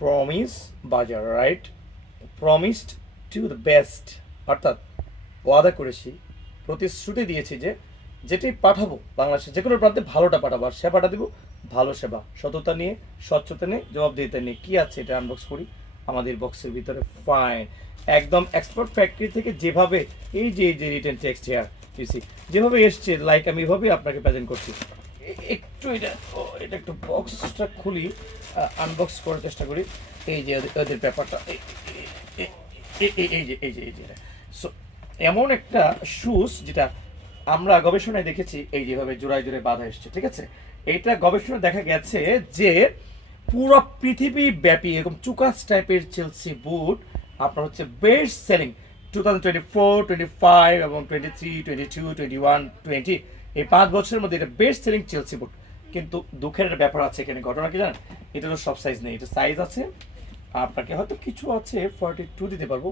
Promise বাজার right promised to the best অর্থাৎ ওয়াদা করেছি, প্রতিশ্রুতি দিয়েছি যে যেটাই পাঠাবো, বাংলাদেশের যে কোনো প্রান্তে ভালোটা পাঠাবো, আর সেবাটা দেবো ভালো সেবা। সততা নিয়ে, স্বচ্ছতা নিয়ে, জবাবদিহিতা নিয়ে কী আছে এটা আনবক্স করি? আমাদের বক্সের ভিতরে ফাইন একদম এক্সপোর্ট ফ্যাক্টরি থেকে যেভাবে, এই যে যে রিটেন টেক্সট হেয়ার পিসি যেভাবে এসছে লাইক আমি এভাবেই আপনাকে প্রেজেন্ট করছি। একটু এটা এটা একটু বক্সটা খুলি আনবক্স করার চেষ্টা করি। এই যে ওদের- ব্যাপারটা এই যে এই যে এই যে সো এমন একটা শুজ যেটা আমরা গবেষণায় দেখেছি, এই যেভাবে জোড়ায় জোড়ায় বাধা এসছে, ঠিক আছে? এইটা গবেষণায় দেখা গেছে যে পুরো পৃথিবী ব্যাপী এরকম চুকাস টাইপের চেলসি বুট আপনার হচ্ছে best selling two thousand twenty four twenty five এবং twenty three twenty two twenty one twenty এই পাঁচ বছরের মধ্যে এটা বেস্ট সেলিং চেলসি বুট কিন্তু দুঃখের একটা ব্যাপার আছে এখানে, ঘটনা কি জানেন? এটা তো সব সাইজ নেই, এটা সাইজ আছে। আপনাকে হয়তো কিছু আছে ফর্টি টু দিতে পারব।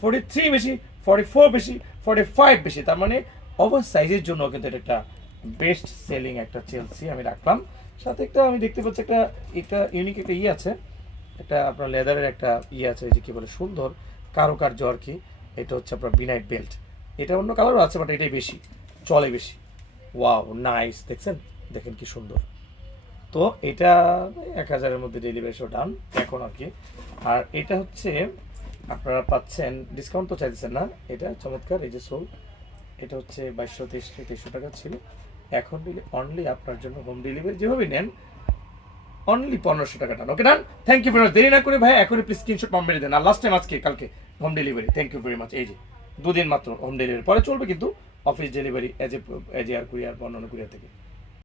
ফর্টি থ্রি বেশি ফর্টি ফোর বেশি ফর্টি ফাইভ বেশি। তার মানে ওভার সাইজের জন্য কিন্তু এটা একটা বেস্ট সেলিং একটা চেলসি আমি রাখলাম। সাথে একটা আমি দেখতে পাচ্ছি একটা, এটা ইউনিক একটা ইয়ে আছে। একটা আপনার লেদারের একটা ইয়ে আছে যে কি বলে, সুন্দর কারুকার্য আর কি। এটা হচ্ছে আপনার বিনাইট বেল্ট এটা অন্য কালারও আছে বাট এটাই বেশি, চলে বেশি। ওয়াও নাইস দেখছেন? দেখেন কি সুন্দর। তো এটা এক হাজারের মধ্যে ডেলিভারি শো ডান এখন আর কি। আর এটা হচ্ছে, আপনারা পাচ্ছেন ডিসকাউন্ট তো চাইতেছেন না। এটা চমৎকার, এই যে সোল এটা হচ্ছে বাইশশো তেইশ তেইশশো টাকা ছিল। এখন দিলে অনলি আপনার জন্য হোম ডেলিভারি যেভাবে নেন অনলি পনেরোশো টাকা done okay done thank you very much দেরি না করে ভাই, এখনই প্লিজ স্ক্রিনশট পাম্প মেরে দেন। আর লাস্ট টাইম আজকে, কালকে home delivery thank you very much এই যে, দুদিন মাত্র হোম ডেলিভারি পরে চলবে কিন্তু office delivery S A S A R courier বা অন্যান্য কুরিয়ার থেকে।